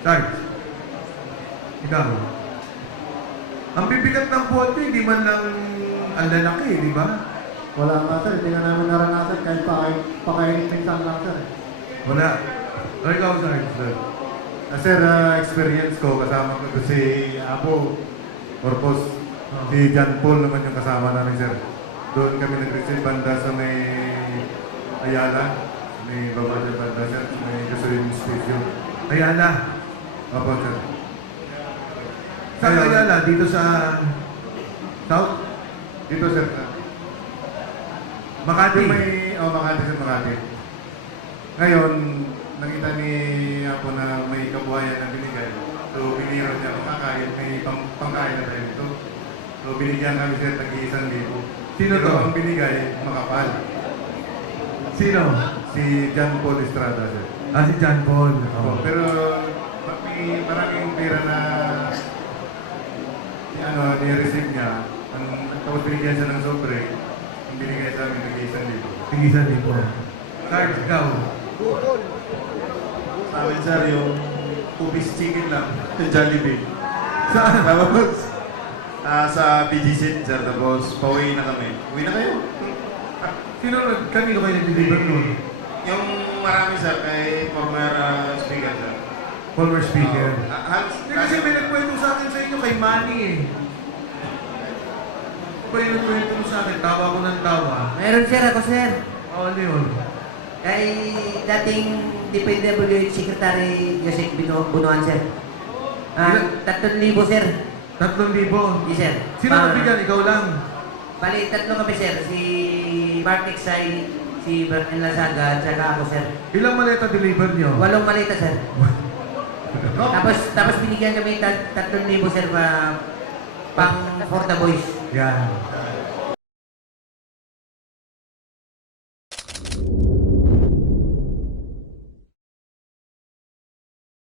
Sarge, ikaw. Ang bibigat ng bote, di man lang ang lalaki, di ba? Wala nga sir, hindi nga namin naranasan kahit pakainin ng isang lang sir. Wala. O ikaw, Sarge, sir. Sir, experience ko, kasama ko si Apo Corpus. Si John Paul naman yung kasama namin, sir. Doon kami nag-receive banda sa may Ayala. May baba dyan banda, sir. May gasoline station. Ayala. Apo, sir. Saan Ayun. Ayala? Dito sa South? Dito, sir. Makati. Makati, sir, Makati. Ngayon, nakita ni Apo na may kabuhayan na binigay. So, biniro niya makakain. May pangkain na tayo ito. So, binigyan kami, sir, tag-1,000. Sino Pero to? ang binigay, makapal. Sino? Si John Paul Estrada, sir. Ah, si John Paul. Oh. Pero may maraming pera na ni-receive niya. Tapos binigyan siya ng sobre. Ang binigay sa amin, nag-1,000. Tigisan din po. Sarge, ikaw. Sa amin, sir, yung two-piece chicken lang. Yung Jollibee. Saan? Tapos, sa BGC, sir, tapos pauwi na kami. Uwi na kayo. Kanino kayo nag-deliver nun? Yung marami, sir, kay former speaker, sir. Former speaker. Hans, Hindi kasi may nagkwento sa akin sa inyo kay Manny eh. Ba yung nagkwento mo sa akin? Tawa ko ng tawa. Meron sir ako sir. Ano yun? Kay dating DPWH Secretary Yosek Bunuan sir. Ilan? 3,000 sir. 3,000. Yes sir. Sino nabigyan? Ikaw lang. Bali, tatlo kami sir. Si Bartek Say, si Bertin Lasaga, at saka ako sir. Ilang maleta deliver nyo? 8 malita sir. Tapos binigyan kami 3,000 sir pang for the boys. Yan.